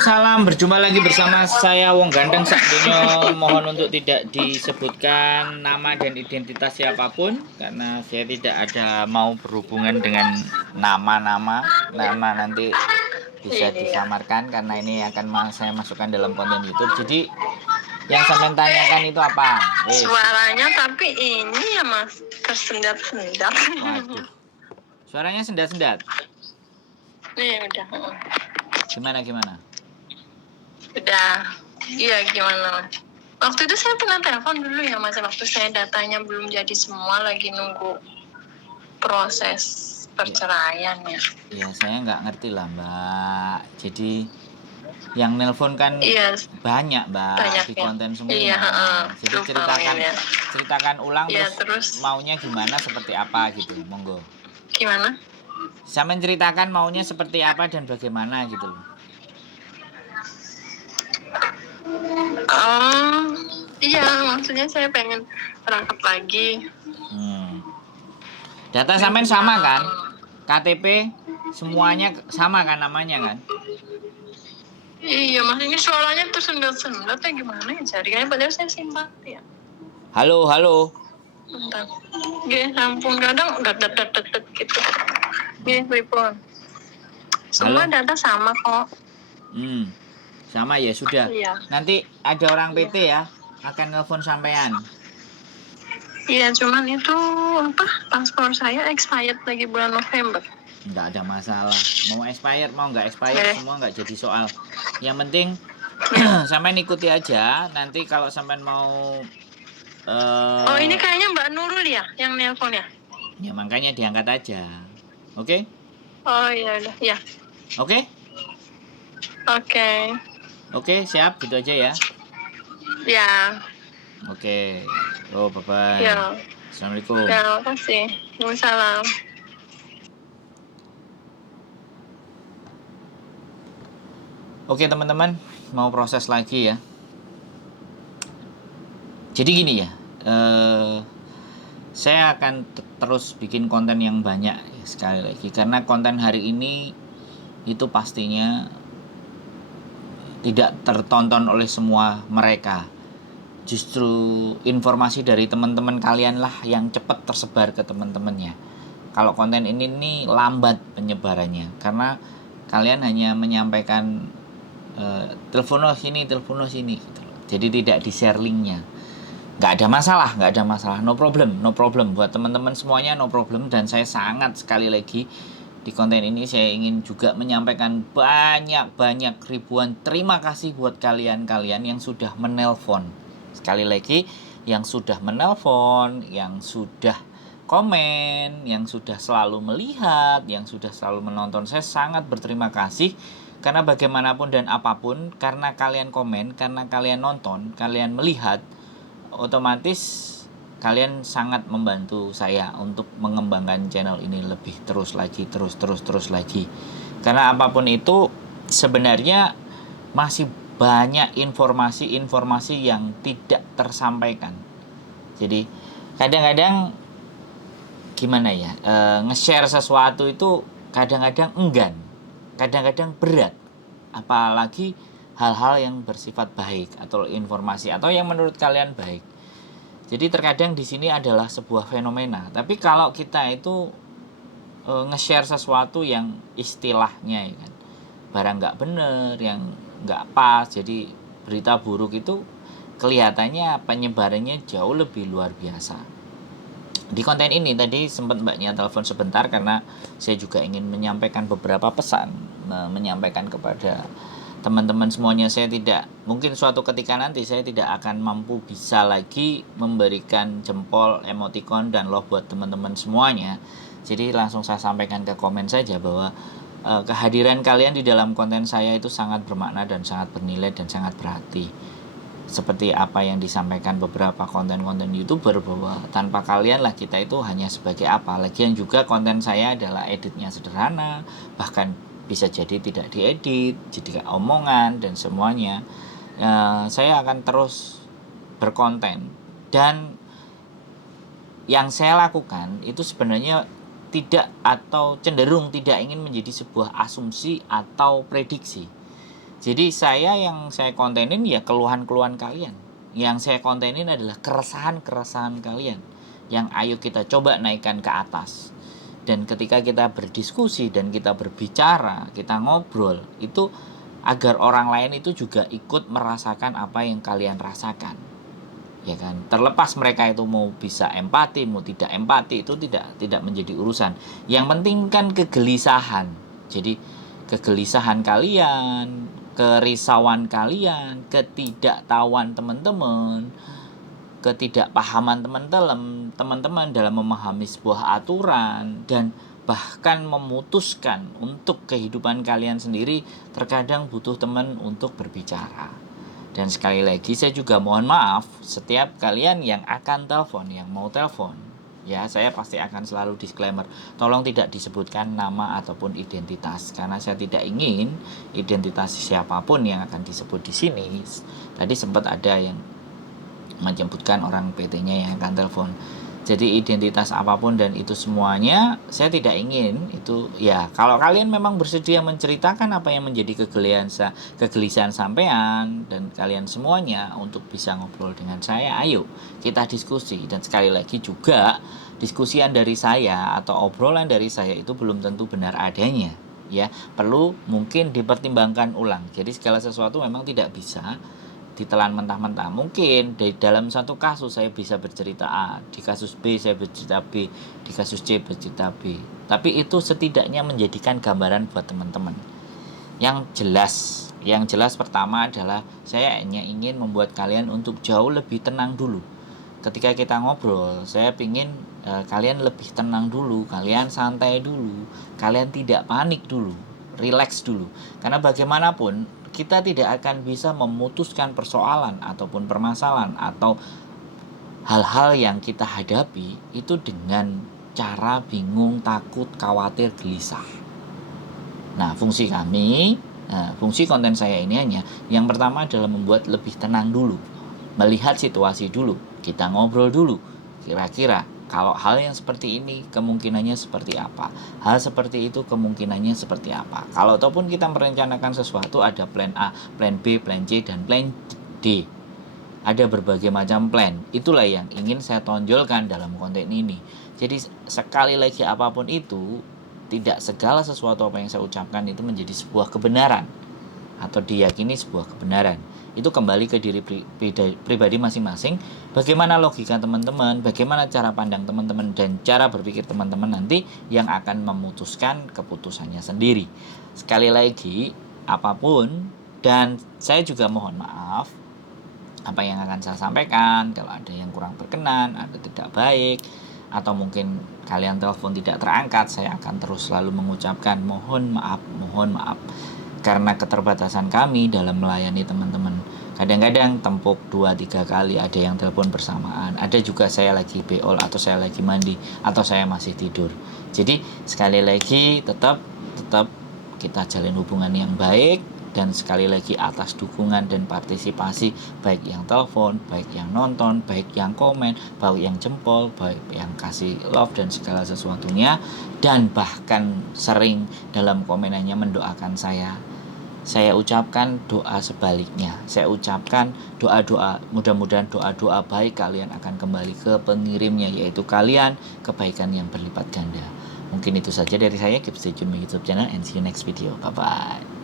Waalaikumsalam, berjumpa lagi bersama saya Wong Ganteng Sakdonya. Mohon untuk tidak disebutkan nama dan identitas siapapun karena saya tidak ada mau berhubungan dengan nama nanti bisa disamarkan karena ini akan saya masukkan dalam konten YouTube. Jadi yang saya tanyakan itu apa? Suaranya tapi ini ya Mas, tersendat-sendat. Waduh. Suaranya sendat-sendat. Nih udah. Gimana? Udah. Iya gimana? Waktu itu saya pernah telepon dulu ya Mas, waktu saya datanya belum jadi semua, lagi nunggu proses perceraian ya. Iya, saya nggak ngerti lah Mbak. Jadi yang nelpon kan banyak Mbak, banyak di ya? konten semua. Iya, Jadi ceritakan ulang ya, terus maunya gimana, seperti apa gitu, monggo. Gimana? Saya menceritakan maunya seperti apa dan bagaimana gitu loh. Iya, maksudnya saya pengen berangkat lagi. Data sampean sama kan? KTP semuanya sama kan namanya kan? Iya, Mas, ini suaranya tuh sendat-sendat ya, gimana ya jaringannya, padahal saya simpati ya. Halo. Bentar. Oke, ampun, kadang dat gitu. Oke, telepon. Semua Halo? data sama kok. Sama ya sudah. Iya. Nanti ada orang PT ya akan nelpon sampean. Iya, cuman itu paspor saya expired lagi bulan November. Nggak ada masalah. Mau expired mau nggak expired semua nggak jadi soal. Yang penting sampean ikuti aja. Nanti kalau sampean mau Oh, ini kayaknya Mbak Nurul ya yang nelpon ya? Ya makanya diangkat aja. Oke? Oh iya udah, ya. Oke? Oke, siap gitu aja ya. Ya. Oke. Bye-bye. Ya. Assalamualaikum. Ya, makasih. Waalaikumsalam. Oke teman-teman, mau proses lagi ya. Jadi gini ya, saya akan terus bikin konten yang banyak ya, sekali lagi karena konten hari ini itu pastinya tidak tertonton oleh semua mereka. Justru informasi dari teman-teman kalian lah yang cepat tersebar ke teman-temannya. Kalau konten ini nih lambat penyebarannya karena kalian hanya menyampaikan telepon sini gitu. Jadi tidak di share linknya. Nggak ada masalah, no problem buat teman-teman semuanya, no problem. Dan saya sangat sekali lagi di konten ini saya ingin juga menyampaikan banyak ribuan terima kasih buat kalian yang sudah menelpon. Sekali lagi, yang sudah menelpon, yang sudah komen, yang sudah selalu melihat, yang sudah selalu menonton, saya sangat berterima kasih. Karena bagaimanapun dan apapun, karena kalian komen, karena kalian nonton, kalian melihat, otomatis kalian sangat membantu saya untuk mengembangkan channel ini lebih terus lagi. Karena apapun itu sebenarnya masih banyak informasi yang tidak tersampaikan. Jadi kadang-kadang gimana ya, nge-share sesuatu itu kadang-kadang enggan, kadang-kadang berat, apalagi hal-hal yang bersifat baik atau informasi atau yang menurut kalian baik. Jadi terkadang di sini adalah sebuah fenomena. Tapi kalau kita itu nge-share sesuatu yang istilahnya ya kan, barang nggak bener, yang nggak pas, jadi berita buruk itu kelihatannya penyebarannya jauh lebih luar biasa. Di konten ini tadi sempat mbaknya telepon sebentar karena saya juga ingin menyampaikan beberapa pesan, menyampaikan kepada teman-teman semuanya. Saya tidak, mungkin suatu ketika nanti saya tidak akan mampu bisa lagi memberikan jempol, emoticon, dan love buat teman-teman semuanya. Jadi langsung saya sampaikan ke komen saja bahwa kehadiran kalian di dalam konten saya itu sangat bermakna dan sangat bernilai dan sangat berarti. Seperti apa yang disampaikan beberapa konten-konten YouTuber bahwa tanpa kalian lah kita itu hanya sebagai apa. Lagian juga konten saya adalah editnya sederhana, bahkan bisa jadi tidak diedit, jadi omongan dan semuanya. Saya akan terus berkonten dan yang saya lakukan itu sebenarnya tidak atau cenderung tidak ingin menjadi sebuah asumsi atau prediksi. Jadi yang saya kontenin ya keluhan-keluhan kalian. Yang saya kontenin adalah keresahan-keresahan kalian. Yang ayo kita coba naikkan ke atas. Dan ketika kita berdiskusi dan kita berbicara, kita ngobrol, itu agar orang lain itu juga ikut merasakan apa yang kalian rasakan. Ya kan? Terlepas mereka itu mau bisa empati, mau tidak empati, itu tidak menjadi urusan. Yang penting kan kegelisahan. Jadi kegelisahan kalian, kerisauan kalian, ketidaktahuan teman-teman, ketidakpahaman teman-teman dalam memahami sebuah aturan, dan bahkan memutuskan untuk kehidupan kalian sendiri, terkadang butuh teman untuk berbicara. Dan sekali lagi saya juga mohon maaf setiap kalian yang akan telepon, yang mau telepon, ya saya pasti akan selalu disclaimer, tolong tidak disebutkan nama ataupun identitas, karena saya tidak ingin identitas siapapun yang akan disebut di sini. Tadi sempat ada yang menyebutkan orang PT-nya yang akan telepon. Jadi identitas apapun dan itu semuanya saya tidak ingin itu. Ya kalau kalian memang bersedia menceritakan apa yang menjadi kegelisahan sampean dan kalian semuanya untuk bisa ngobrol dengan saya, ayo kita diskusi. Dan sekali lagi juga, diskusian dari saya atau obrolan dari saya itu belum tentu benar adanya, ya perlu mungkin dipertimbangkan ulang. Jadi segala sesuatu memang tidak bisa ditelan mentah-mentah. Mungkin di dalam satu kasus saya bisa bercerita A, di kasus B saya bercerita B, di kasus C bercerita B. Tapi itu setidaknya menjadikan gambaran buat teman-teman. Yang jelas pertama adalah saya hanya ingin membuat kalian untuk jauh lebih tenang dulu. Ketika kita ngobrol, saya ingin kalian lebih tenang dulu, kalian santai dulu, kalian tidak panik dulu, relax dulu. Karena bagaimanapun kita tidak akan bisa memutuskan persoalan ataupun permasalahan atau hal-hal yang kita hadapi itu dengan cara bingung, takut, khawatir, gelisah. Nah, fungsi konten saya ini hanya yang pertama adalah membuat lebih tenang dulu, melihat situasi dulu, kita ngobrol dulu, kira-kira kalau hal yang seperti ini kemungkinannya seperti apa, hal seperti itu kemungkinannya seperti apa. Kalau ataupun kita merencanakan sesuatu, ada plan A, plan B, plan C, dan plan D. Ada berbagai macam plan. Itulah yang ingin saya tonjolkan dalam konten ini. Jadi sekali lagi apapun itu, tidak segala sesuatu apa yang saya ucapkan itu menjadi sebuah kebenaran atau diyakini sebuah kebenaran. Itu kembali ke diri pribadi masing-masing. Bagaimana logika teman-teman, bagaimana cara pandang teman-teman, dan cara berpikir teman-teman nanti yang akan memutuskan keputusannya sendiri. Sekali lagi, apapun, dan saya juga mohon maaf apa yang akan saya sampaikan kalau ada yang kurang berkenan, ada tidak baik, atau mungkin kalian telepon tidak terangkat, saya akan terus selalu mengucapkan mohon maaf. Karena keterbatasan kami dalam melayani teman-teman. Kadang-kadang tempuk 2-3 kali ada yang telepon bersamaan. Ada juga saya lagi beol atau saya lagi mandi atau saya masih tidur. Jadi sekali lagi tetap kita jalin hubungan yang baik, dan sekali lagi atas dukungan dan partisipasi baik yang telepon, baik yang nonton, baik yang komen, baik yang jempol, baik yang kasih love dan segala sesuatunya, dan bahkan sering dalam komenannya mendoakan saya ucapkan doa sebaliknya. Saya ucapkan doa-doa, mudah-mudahan doa-doa baik kalian akan kembali ke pengirimnya, yaitu kalian, kebaikan yang berlipat ganda. Mungkin itu saja dari saya. Keep stay tune my YouTube channel and see you next video. Bye bye.